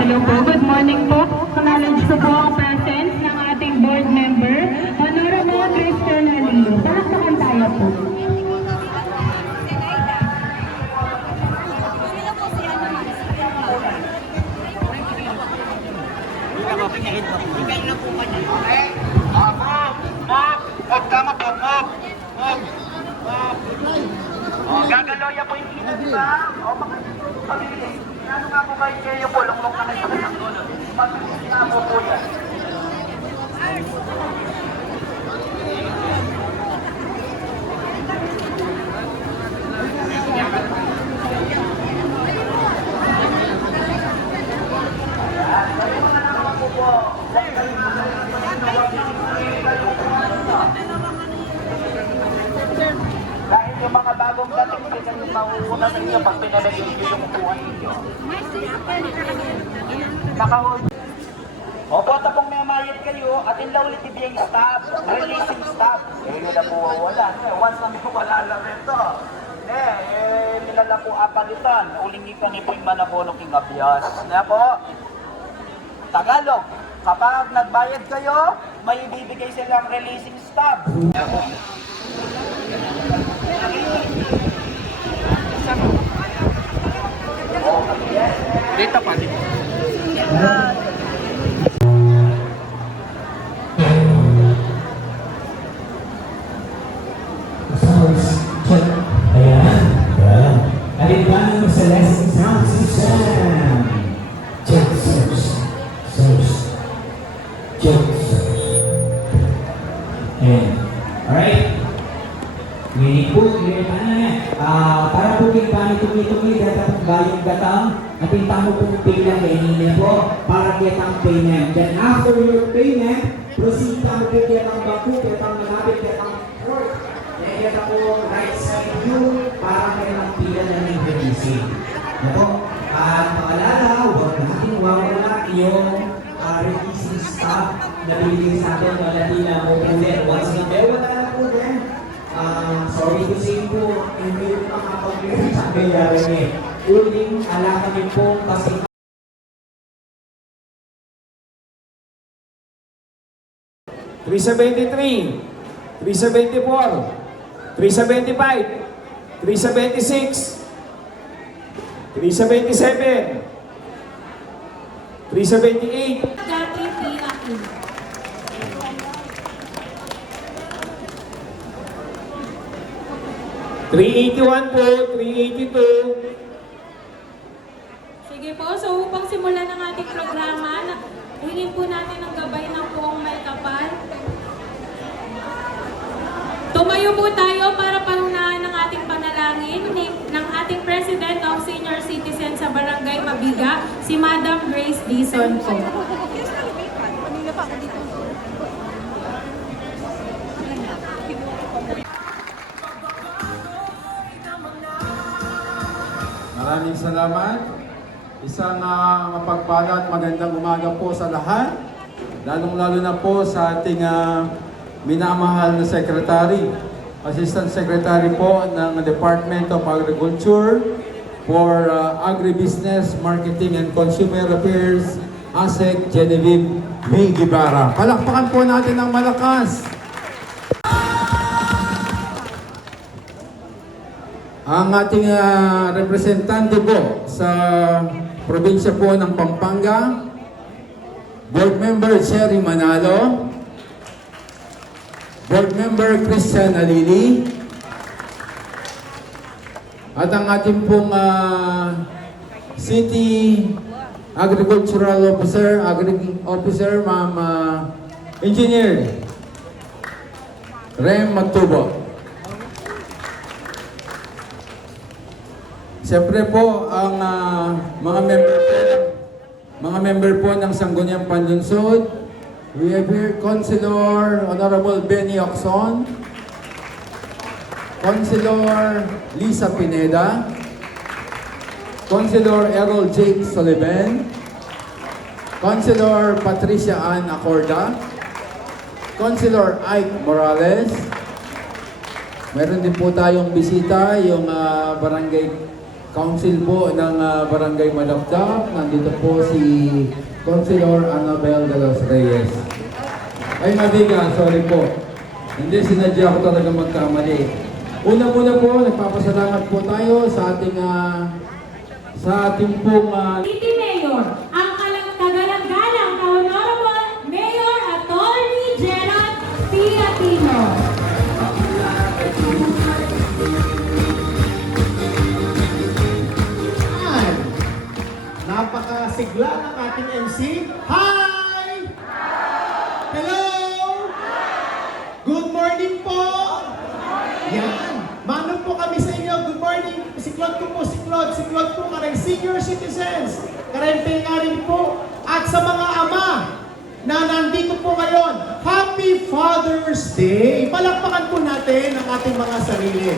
Hello po, good morning po. Acknowledge ko po ang presence ng ating board member, Honorable Christian Alilo. Palakpakan tayo po. Gagaloya po yung ina, di ba? O, pabilis. Ano nga po ba yung kayo po? Lunglong na kayo sa dulo. Pabilis nga po yan. Dahil yung mga bagong dating, hindi na yung mauuna sa inyo pag pinalagay nyo yung upuan ninyo. Nakahuli. Opo, tapong may mayat kayo, at inla ulit ibigay staff, releasing staff. Eh, yun na po wala. Once na may wala lang ito. Nilala po apalitan. Ulingitan niyo po yung manabono king abiyas. Kaya po, Tagalog, kapag nagbayad kayo, may ibibigay silang releasing staff. Dito pa dito. Ayan. Alin ba ng Celeste Sound System? Check, search. Check, search. Ayan. Alright. Clear pa na yan. Para po kung paano tumi-tumi, dapat bayang gatang, ating tamo pong payment kanina po, para getang payment. Then after your payment, proceed ka getang baku, getang malapit, getang court. Then getang po right side view, para getang pila na ng releasing. Ito, at paalala, huwag natin wawala yung releasing staff na binigay sa atin, wala nila mo ulit. Once again, wala na po din. Sorry to say po, hindi ko makapag-release sa kanyari niya. Uling, ala kami po kasi 373, 374, 375, 376, 377, 378, Dati P. 381 po, 382. Sige po, so upang simulan ang ating programa, hingin po natin ang gabay ng buong may kapal. Tumayo po tayo para paunahan ng ating panalangin ng ating President of Senior Citizen sa Barangay Mabiga, si Madam Grace Dizon po. Maraming salamat. Isang mapagpala at magandang umaga po sa lahat. Lalong-lalo na po sa ating minamahal na Secretary, Assistant Secretary po ng Department of Agriculture for Agribusiness, Marketing and Consumer Affairs, ASEC, Genevieve May Guevara. Palakpakan po natin ng malakas. Ang ating representante po sa probinsya po ng Pampanga, Board Member Sherry Manalo, Board Member Christian Alili, at ang ating pong City Agricultural Officer, Ma'am Engineer Rem Magtubo. Siyempre po, ang mga member po ng Sangguniang Panlunsod, we have here Councilor Honorable Benny Ocson, Councilor Lisa Pineda, Councilor Errol Jake Sullivan, Councilor Patricia Ann Acorda, Councilor Ike Morales. Meron din po tayong bisita, yung Barangay Council po ng Barangay Madapdap. Nandito po si Councilor Annabel de los Reyes. Ay, Madiga, sorry po. Hindi, sinadya ko talaga magkamali. Una-una po, nagpapasalamat po tayo sa ating pong City Mayor, ang kagalang-galang Honorable Mayor Atty. Gerald P. Aquino. Napakasigla ng ating MC. Hi! Hello! Good morning po! Yan. Manong po kami sa inyo. Good morning. Siklod ko po, siklod. Siklod po karang senior citizens. Karang pengarin po. At sa mga ama na nandito po ngayon, Happy Father's Day! Palakpakan po natin ang ating mga sarili.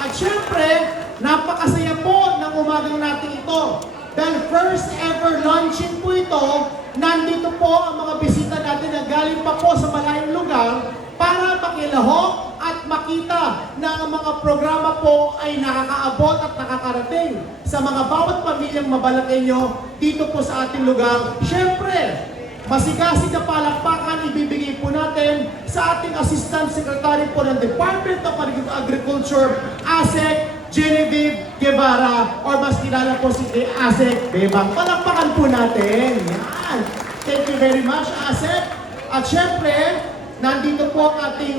At syempre, napakasaya po ng umagang natin ito. Dahil first ever launching po ito, nandito po ang mga bisita natin na galing pa po sa malayong lugar para makilahok at makita na ang mga programa po ay nakakaabot at nakakarating sa mga bawat pamilyang Mabalakenyo dito po sa ating lugar. Siyempre, masigasig na palakpakan ibibigay po natin sa ating Assistant Secretary po ng Department of Agriculture, ASEC, Genevieve Guevara, or mas kilala po si ASEC Bebang. Palakpakan po natin. Yan. Thank you very much, ASEC. At syempre, nandito po ang ating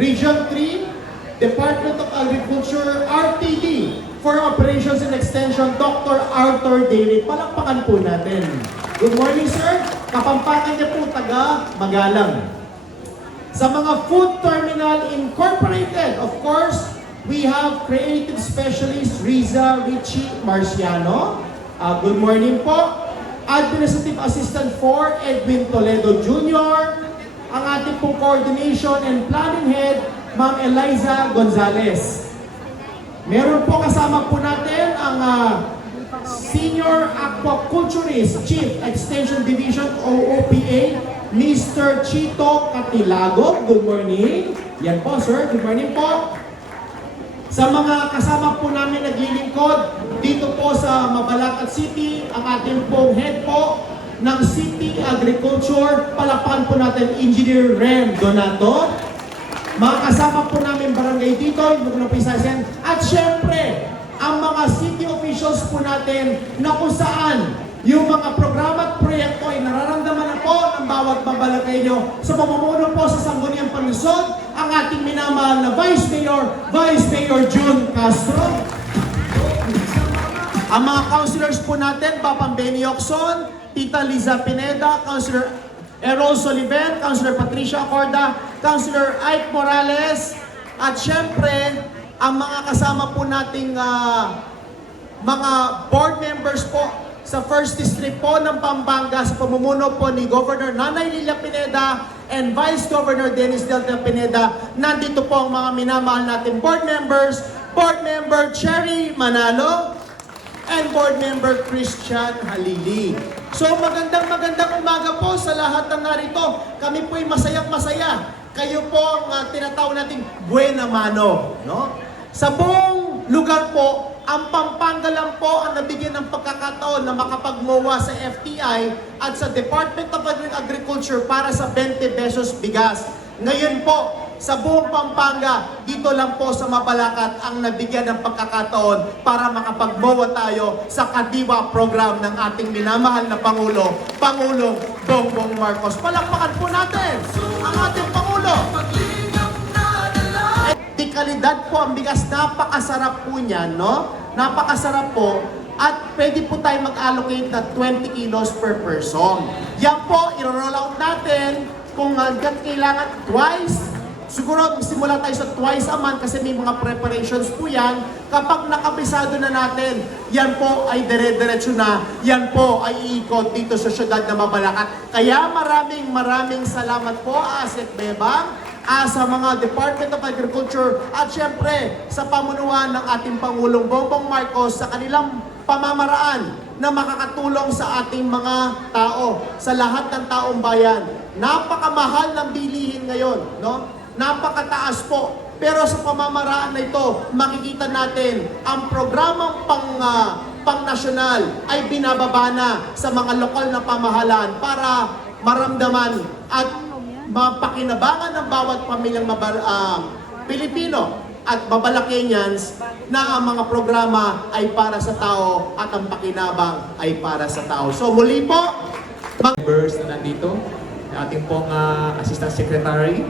Region 3, Department of Agriculture, RTD, for Operations and Extension, Dr. Arthur David. Palakpakan po natin. Good morning, sir. Kapampangan niya po taga Magalang. Sa mga Food Terminal Incorporated, of course, we have Creative Specialist Riza Richie Marciano. Good morning po. Administrative Assistant 4, Edwin Toledo Jr. Ang ating pong Coordination and Planning Head, Ma'am Eliza Gonzalez. Meron po kasama po natin ang Senior Aquaculturist Chief Extension Division OOPA, Mr. Chito Catilago. Good morning. Yan po, sir. Good morning po. Sa mga kasama po namin naglilingkod dito po sa Mabalacat City, ang ating pong head po ng City Agriculture, palakpakan po natin Engineer Rem Donato. Mga kasama po namin barangay dito, yung Pisasen, at syempre, ang mga city officials po natin na kung saan yung mga programa at proyekto ay nararamdaman na po ng bawat Mabalakenyo sa pamumuno po sa Sangguniang Panlusod, ang ating minamahal na Vice Mayor June Castro. Ang mga councilors po natin, Papang Benny Ocson, Tita Liza Pineda, Councilor Errol Soliven, Councilor Patricia Acorda, Councilor Ike Morales, at syempre, ang mga kasama po nating mga board members po sa First District po ng Pampanga sa pamumuno po ni Governor Nanay Lilia Pineda and Vice Governor Dennis Delta Pineda. Nandito po ang mga minamahal natin board members, Board Member Cherry Manalo, and Board Member Christian Halili. So magandang umaga po sa lahat ng narito. Kami po'y masaya. Kayo po ang tinatawag nating buena mano. No? Sa buong lugar po, ang Pampanga lang po ang nabigyan ng pagkakataon na makapagmowa sa FTI at sa Department of Agriculture para sa 20 pesos bigas. Ngayon po, sa buong Pampanga, dito lang po sa Mabalacat ang nabigyan ng pagkakataon para makapagmowa tayo sa Kadiwa program ng ating minamahal na Pangulong Bongbong Marcos. Palakpakan po natin ang ating Pangulo. Kalidad po ang bigas, napakasarap po niyan, no? Napakasarap po. At pwede po tayo mag-allocate na 20 kilos per person. Yan po, i-roll out natin kung hanggat kailangan twice. Siguro simula tayo sa twice a month kasi may mga preparations po yan. Kapag nakabisado na natin, yan po ay dire-diretso na. Yan po ay iikot dito sa syudad na Mabalacat. Kaya maraming salamat po, ASEC Bebang, sa mga Department of Agriculture at syempre sa pamunuan ng ating Pangulong Bongbong Marcos sa kanilang pamamaraan na makakatulong sa ating mga tao, sa lahat ng taong bayan. Napakamahal ng bilihin ngayon, no? Napakataas po Pero sa pamamaraan na ito, makikita natin ang programang pang-nasyonal ay binababa na sa mga lokal na pamahalaan para maramdaman at mapakinabangan ng bawat pamilyang Pilipino at Babalakenyans na ang mga programa ay para sa tao at ang pakinabang ay para sa tao. So muli po, members na nandito, ating pong Assistant Secretary,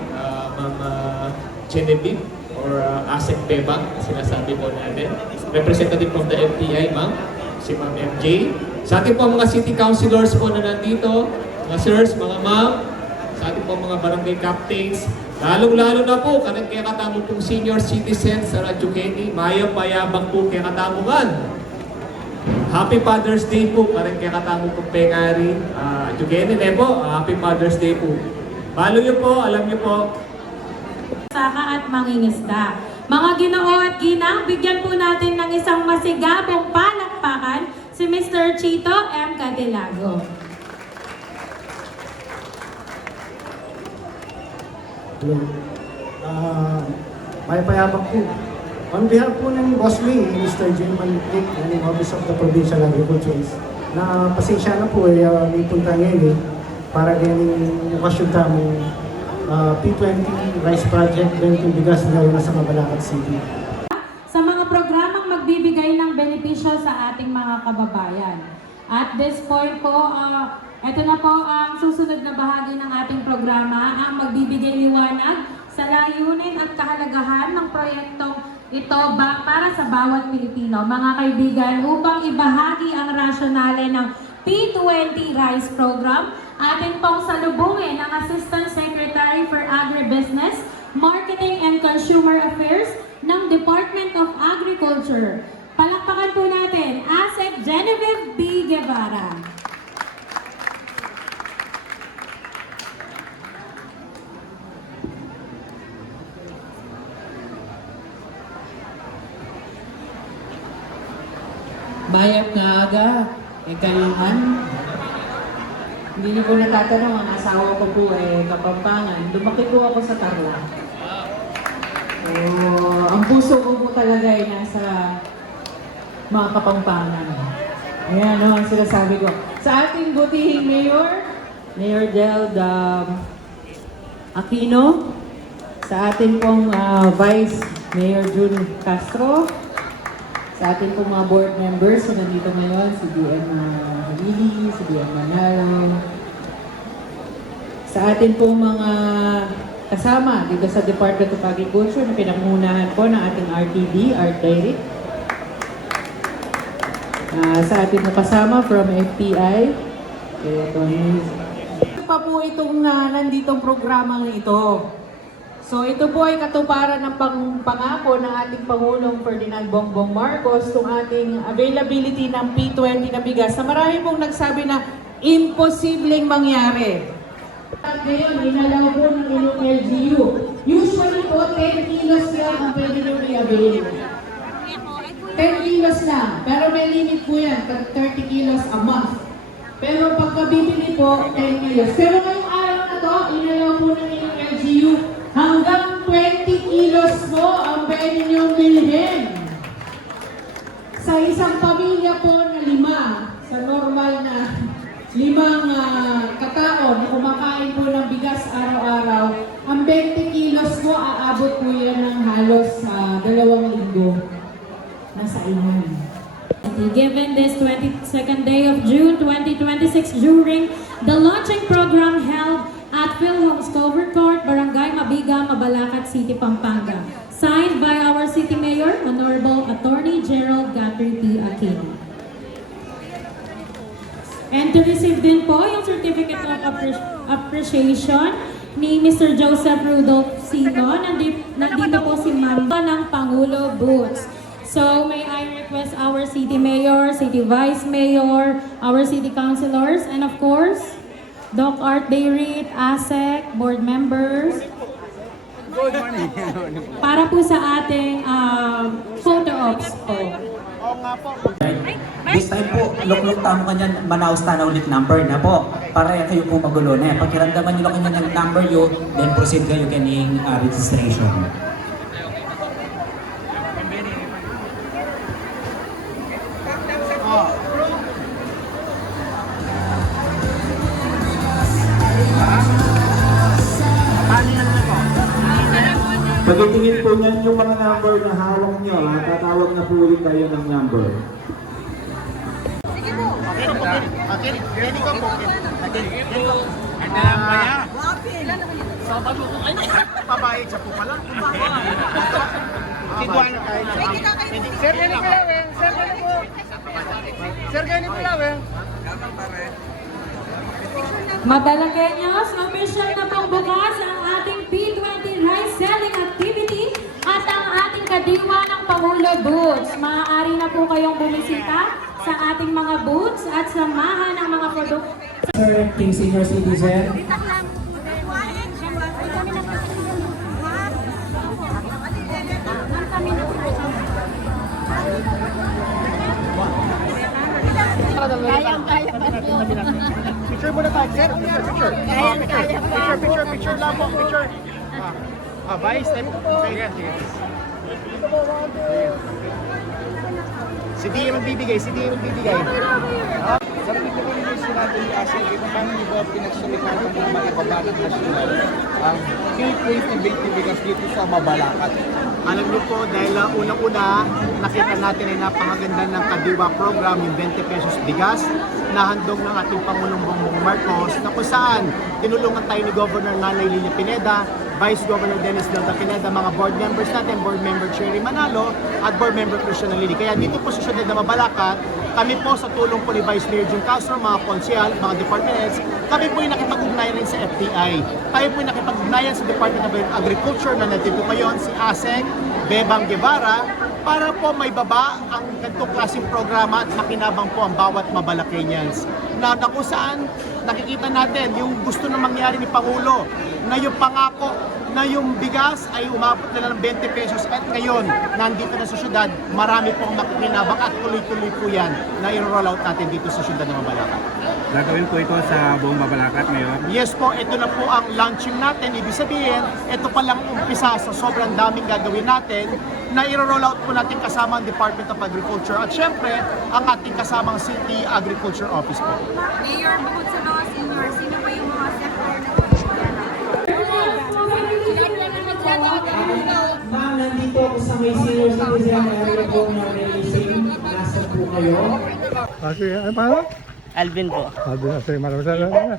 Ma'am Genevieve or ASEC Bebang, sinasabi po natin. Representative from the FPI, Ma'am, si Ma'am MJ. Sa ating pong mga City Councilors po na nandito, mga sirs, mga ma'am, sa ating pong mga barangay captains, lalong-lalo na po, kaya katamo pong senior citizens sa Radyo Kenny, mayang-mayabang po kaya katamungan. Happy Father's Day po, parang kaya katamo pong Pengari, Jugeni po, Happy Father's Day po. Balo nyo po, alam nyo po. Saka at mangingisda. Mga Ginoo at Ginang, bigyan po natin ng isang masigabong palakpakan si Mr. Chito M. Cadilago. Hello. Payapayabang po. On behalf po ng Boss Lee, Mr. Jim Maliklik, ng Office of the Provincial Agriculturist, na pasensya na po may punta ngayon para ganing okasyon tamong P20 Rice Project, 20 bigas na sa Mabalacat City. Sa mga programang magbibigay ng benepisyo sa ating mga kababayan. At this point po, ito na po ang susunod na bahagi ng ating programa, ang magbibigay liwanag sa layunin at kahalagahan ng proyektong ito para sa bawat Pilipino. Mga kaibigan, upang ibahagi ang rasyonale ng P20 Rice Program, atin pong salubungin ang Assistant Secretary for Agribusiness, Marketing and Consumer Affairs ng Department of Agriculture. Palakpakan po natin, ASEC Genevieve B. Guevara. Bayap nga aga, kaluhan. Hindi niyo po natatanong, ang asawa ko po Kapampangan. Lumaki po ako sa Tarlac. Ang puso ko po talaga ay nasa mga Kapampangan. Ayan ang sinasabi ko. Sa ating butihing Mayor, Mayor Del Aquino, sa ating pong Vice Mayor June Castro, sa ating pong mga board members na nandito ngayon, si DM Halili, si DM Manalo, sa ating pong mga kasama dito sa Department of Agriculture na pinangunahan po ng ating RTD, Art Direct, sa ating mga kasama from FPI, ito pa po itong nanditong programang ito. So ito po ay katuparan ng pangako ng ating Pangulong Ferdinand Bongbong Marcos, itong ating availability ng P20 na bigas na marami pong nagsabi na imposibleng mangyari. At ngayon, inalaw po ng inyong LGU. Usually po, 10 kilos lang ang pwede nyo i-avail. 10 kilos lang, pero may limit po yan, 30 kilos a month. Pero pagka bibili po, 10 kilos. Pero ngayong araw na to, inalaw po ng inyong LGU, hanggang 20 kilos po ang pwede niyong bilhin. Sa isang pamilya po na 5, sa normal na 5 katao na kumakain po ng bigas araw-araw, ang 20 kilos po aabot po yan ng halos 2 linggo na sa inan. Given this 22nd day of June 2026 during the launching program held at PhilHomes Covered Court, Barangay Mabiga, Mabalacat City, Pampanga. Signed by our City Mayor, Honorable Attorney Gerald Guthrie P. Aquino. And to receive din po yung Certificate of Appreciation ni Mr. Joseph Rudolph Sino. Nandito po si Mamba ng Pangulo Boots. So may I request our City Mayor, City Vice Mayor, our City Councilors, and of course, Doc Art Dayrit, ASEC, board members. Para po sa ating photo ops po. This time po, look tamo kanyan Manaus Tanaw ulit number na po. Para kayo po magulo na. Pagkiramdaman nyo kanyan ng number yun, then proceed kayo kaning registration. po. Paano yan po? Pagkitingin po niyan yung mga number na hawak nyo, tatawag na po ulit kayo ng number. Okay, ready ka po. Pabayag sa po pala. Si Juan kayo na. Sir, gani po laweng. Sir, gani po. Sir, gani po laweng. Madalagenyos, official na pong bukas ang ating P20 rice selling activity at ang ating kadiwa ng Pangulo booths. Maaari na po kayong bumisita sa ating mga booths at samahan ng mga produkto. Sir, King Senior Citizen. Picture muna tayo, sir. Picture. Picture lang po. Picture. Bye, step. Sige, sige. Si Dia magbibigay, si Dia magbibigay. Sabi nito ko nito sinabi ni Asik, paano niyo ba pinagsulitan ng mga ibabalang nasyonal ang K-20 bigas dito sa Mabalacat? Alam niyo po, dahil unang-una, nakita natin ay napakaganda ng Kadiwa program, yung 20 pesos bigas, na handog ng ating Pangulong Bongbong Marcos, na kung saan tinulungan tayo ni Governor Nanay Lilia Pineda, Vice Governor Dennis Delta Pineda, mga board members natin, Board Member Cherry Manalo, at Board Member Christian Lili. Kaya dito po sa siyudad na Mabalacat, kami po sa tulong po ni Vice Mayor Jun Castro, mga konsyal, mga department heads, kami po yung nakipag-ugnayan rin sa FTI. Tayo po yung nakipag-ugnayan sa Department of Agriculture na nandito ngayon, si Asek Bebang Guevara, para po may baba ang ganitong klaseng programa at makinabang po ang bawat Mabalakenyans. Na kung saan nakikita natin yung gusto na mangyari ni Pangulo na yung pangako na yung bigas ay umabot na ng 20 pesos at ngayon nandito na sa syudad, marami pong makikinabang at tuloy-tuloy po yan na i-roll out natin dito sa syudad ng Mabalacat. Gagawin po ito sa buong Mabalacat ngayon? Yes po, ito na po ang launching natin. Ibig sabihin, ito pa lang umpisa sa sobrang daming gagawin natin na i-roll out po natin kasama ang Department of Agriculture at syempre ang ating kasamang City Agriculture Office po. Mayor, bukod sa mga senior, sino ba yung mga sector na Ma'am, nandito ako sa may senior citizen area po na releasing. Nasa po kayo. Kasi, ano pa? Alvin po. Maraming salamat.